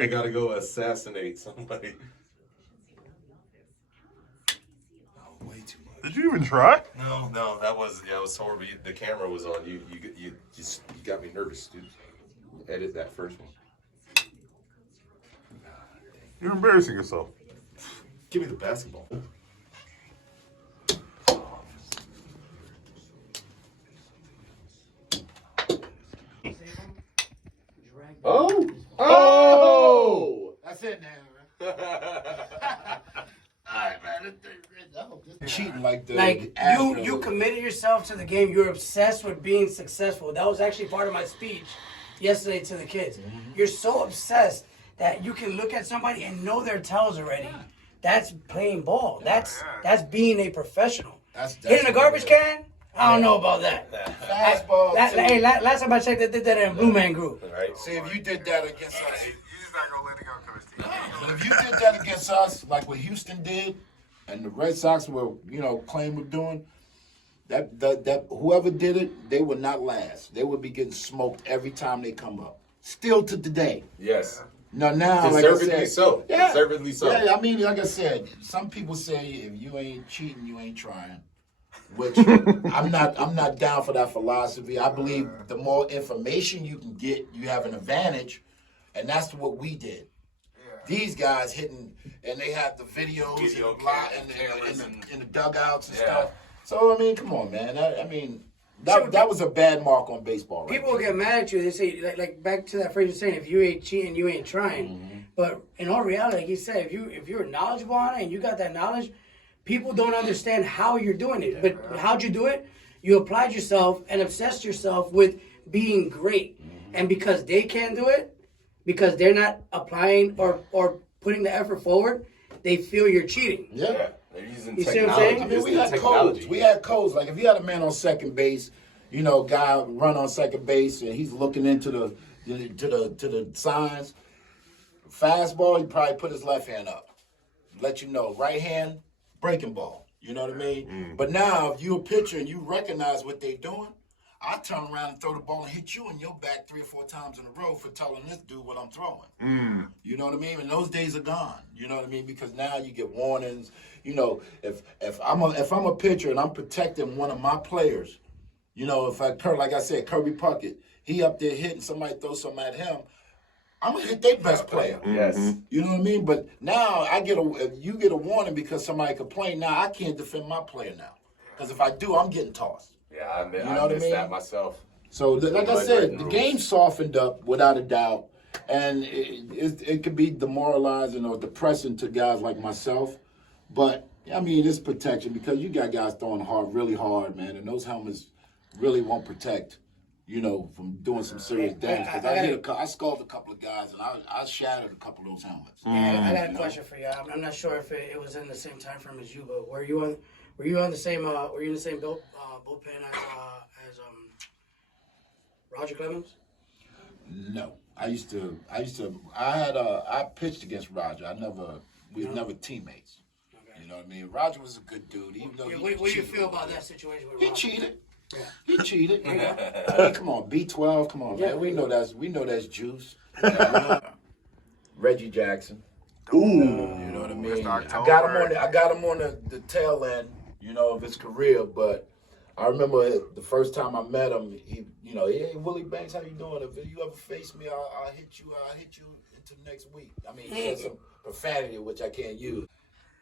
I gotta go assassinate somebody. Oh, way too much. Did you even try? No, that was horrible. The camera was on. You got me nervous, dude. Edit that first one. You're embarrassing yourself. Give me the basketball. Oh! That's it now, man. All right, man. Cheating like the you committed yourself to the game. You're obsessed with being successful. That was actually part of my speech yesterday to the kids. You're so obsessed that you can look at somebody and know their tells already. That's playing ball. That's being a professional. That's Hitting a garbage can? I don't know about that. Fastball. Hey, last time I checked, they did that in Blue Man Group. Right. See, if you did that against us, You're just not gonna let it go because but if you did that against us, like what Houston did, and the Red Sox were, claimed of doing, that whoever did it, they would not last. They would be getting smoked every time they come up. Still to today. Yes. Now, Deservedly like I said, so. Yeah, Deservedly so. Yeah, I mean, like I said, some people say if you ain't cheating, you ain't trying. Which I'm not down for that philosophy. I believe the more information you can get, you have an advantage, and that's what we did. These guys hitting, and they had the videos in the dugouts and stuff. So I mean, come on, man. That was a bad mark on baseball. Right People get mad at you. They say, like back to that phrase you're saying, if you ain't cheating, you ain't trying. But in all reality, like you said, if you're knowledgeable on it and you got that knowledge, people don't understand how you're doing it. But how'd you do it? You applied yourself and obsessed yourself with being great. And because they can't do it, because they're not applying or putting the effort forward, they feel you're cheating. Yeah. They're using You see technology. what I'm saying? I mean, we had codes. We had codes. Like if you had a man on second base, guy run on second base and he's looking into the signs. Fastball, he probably put his left hand up. Let you know. Right hand, breaking ball. You know what I mean? But now if you're a pitcher and you recognize what they're doing, I turn around and throw the ball and hit you in your back 3 or 4 times in a row for telling this dude what I'm throwing. You know what I mean? And those days are gone. You know what I mean? Because now you get warnings. If I'm a pitcher and I'm protecting one of my players, like I said, Kirby Puckett, he up there hitting, somebody throw something at him, I'm gonna hit their best player. Yes. You know what I mean? But now you get a warning because somebody complained. Now I can't defend my player now. Because if I do, I'm getting tossed. Yeah, I missed that myself. So, like I said, the game softened up without a doubt, and it could be demoralizing or depressing to guys like myself. But I mean, it's protection because you got guys throwing really hard, man, and those helmets really won't protect, from doing some serious damage. Because I sculled a couple of guys, and I shattered a couple of those helmets. I got a question for you. I'm not sure if it was in the same time frame as you, but were you in the same bullpen as Roger Clemens? No, I pitched against Roger. We were never teammates. Okay. You know what I mean? Roger was a good dude, even though what do you feel about that situation with Roger? He cheated. Yeah. He cheated. I mean, come on, B12. Come on, man. We know that's juice. Reggie Jackson. Ooh. You know what I mean? I got him on the tail end, of his career. But I remember the first time I met him. Hey Willie Banks, how you doing? If you ever face me, I'll hit you. I'll hit you into next week. I mean, he said some profanity which I can't use.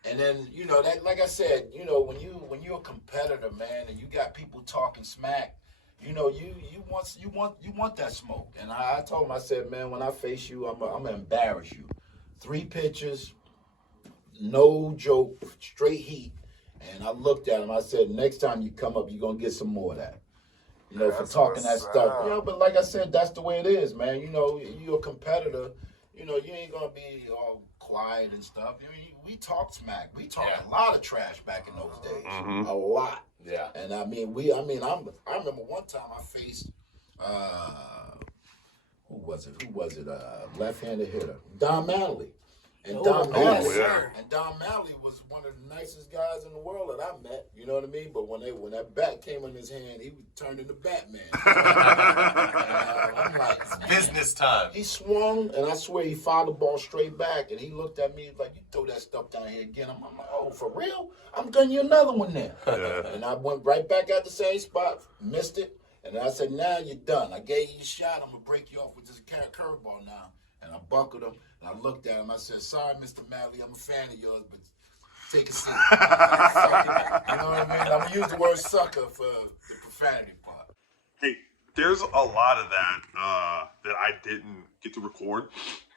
And then, that, like I said, when you're a competitor, man, and you got people talking smack, you want that smoke. And I told him, I said, man, when I face you, I'm gonna embarrass you. 3 pitches, no joke, straight heat. And I looked at him, I said, next time you come up, you're gonna get some more of that. For talking that stuff. But like I said, that's the way it is, man. You're a competitor, you ain't gonna be all quiet and stuff. We talk smack. We talked a lot of trash back in those days. A lot. Yeah. And I remember one time I faced who was it? Left-handed hitter, Don Manley. And Oh, Don yes, Malley, sir. and Don Malley was one of the nicest guys in the world that I met. You know what I mean? But when that bat came in his hand, he turned into Batman. I'm like, Business time. he swung, and I swear he fouled the ball straight back, and he looked at me like, "You throw that stuff down here again." I'm like, "Oh, for real? I'm getting you another one then." And I went right back at the same spot, missed it, and I said, "Now you're done. I gave you a shot. I'm gonna break you off with this curveball now." And I buckled him, and I looked at him. I said, "Sorry, Mr. Malley, I'm a fan of yours, but take a seat." Sucker. You know what I mean? I'm gonna use the word sucker for the profanity part. Hey, there's a lot of that that I didn't get to record,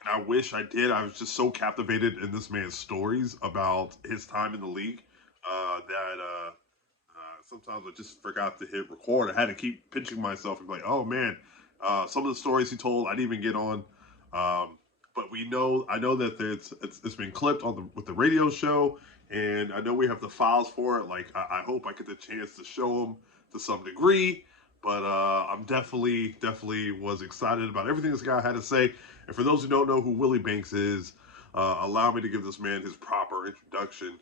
and I wish I did. I was just so captivated in this man's stories about his time in the league that sometimes I just forgot to hit record. I had to keep pinching myself and be like, "Oh man." Some of the stories he told, I didn't even get on. But I know that it's been clipped with the radio show, and I know we have the files for it. Like, I hope I get the chance to show them to some degree. But I'm definitely was excited about everything this guy had to say. And for those who don't know who Willie Banks is, allow me to give this man his proper introduction.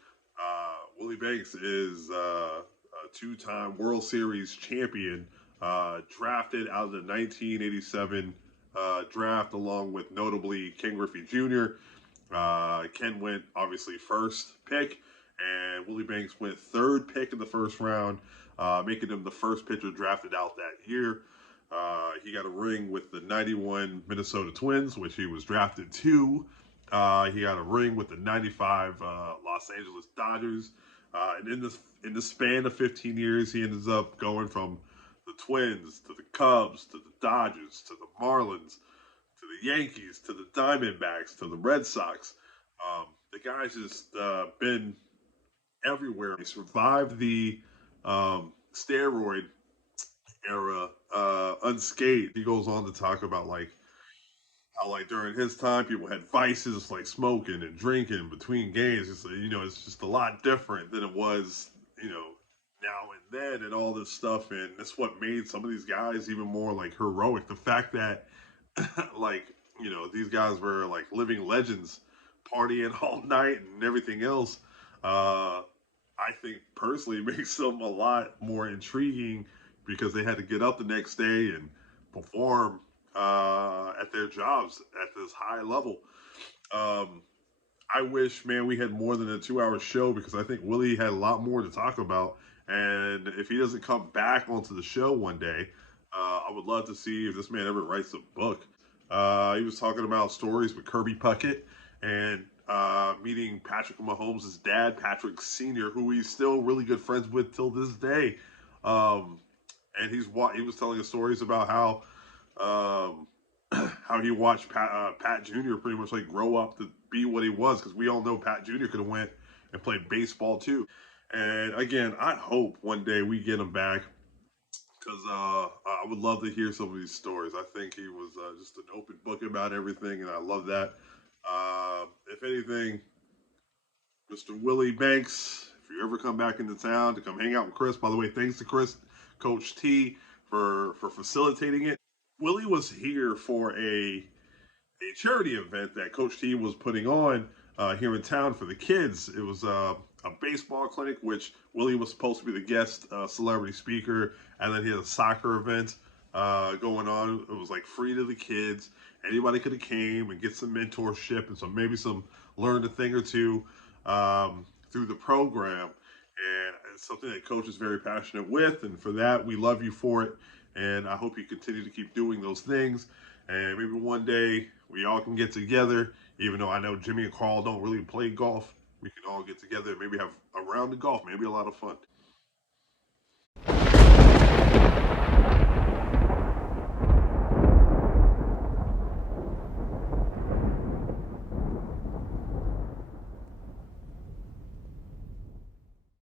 Willie Banks is a two-time World Series champion, drafted out of the 1987 draft, along with notably Ken Griffey Jr. Ken went obviously first pick, and Willie Banks went third pick in the first round, making him the first pitcher drafted out that year. He got a ring with the 91 Minnesota Twins, which he was drafted to. He got a ring with the 95 Los Angeles Dodgers. And in the span of 15 years, he ends up going from the Twins to the Cubs to the Dodgers to the Marlins to the Yankees to the Diamondbacks to the Red Sox. The guy's just been everywhere. He survived the steroid era unscathed. He goes on to talk about how during his time people had vices like smoking and drinking between games. It's just a lot different than it was now and then and all this stuff, and that's what made some of these guys even more heroic. The fact that these guys were living legends, partying all night and everything else, I think personally makes them a lot more intriguing because they had to get up the next day and perform at their jobs at this high level. I wish, man, we had more than a 2-hour show because I think Willie had a lot more to talk about. And if he doesn't come back onto the show one day, I would love to see if this man ever writes a book. He was talking about stories with Kirby Puckett and meeting Patrick Mahomes' dad, Patrick Sr., who he's still really good friends with till this day. And he was telling us stories about how he watched Pat Jr. pretty much grow up to be what he was, because we all know Pat Jr. could have went and played baseball too. And again, I hope one day we get him back, because I would love to hear some of these stories. I think he was just an open book about everything, and I love that. If anything, Mr. Willie Banks, if you ever come back into town to come hang out with Chris, by the way, thanks to Chris, Coach T, for facilitating it. Willie was here for a charity event that Coach T was putting on here in town for the kids. It was a baseball clinic, which Willie was supposed to be the guest celebrity speaker, and then he had a soccer event going on. It was free to the kids. Anybody could have came and get some mentorship and maybe learned a thing or two through the program. And it's something that Coach is very passionate with, and for that, we love you for it. And I hope you continue to keep doing those things. And maybe one day we all can get together, even though I know Jimmy and Carl don't really play golf. We can all get together and maybe have a round of golf, maybe a lot of fun.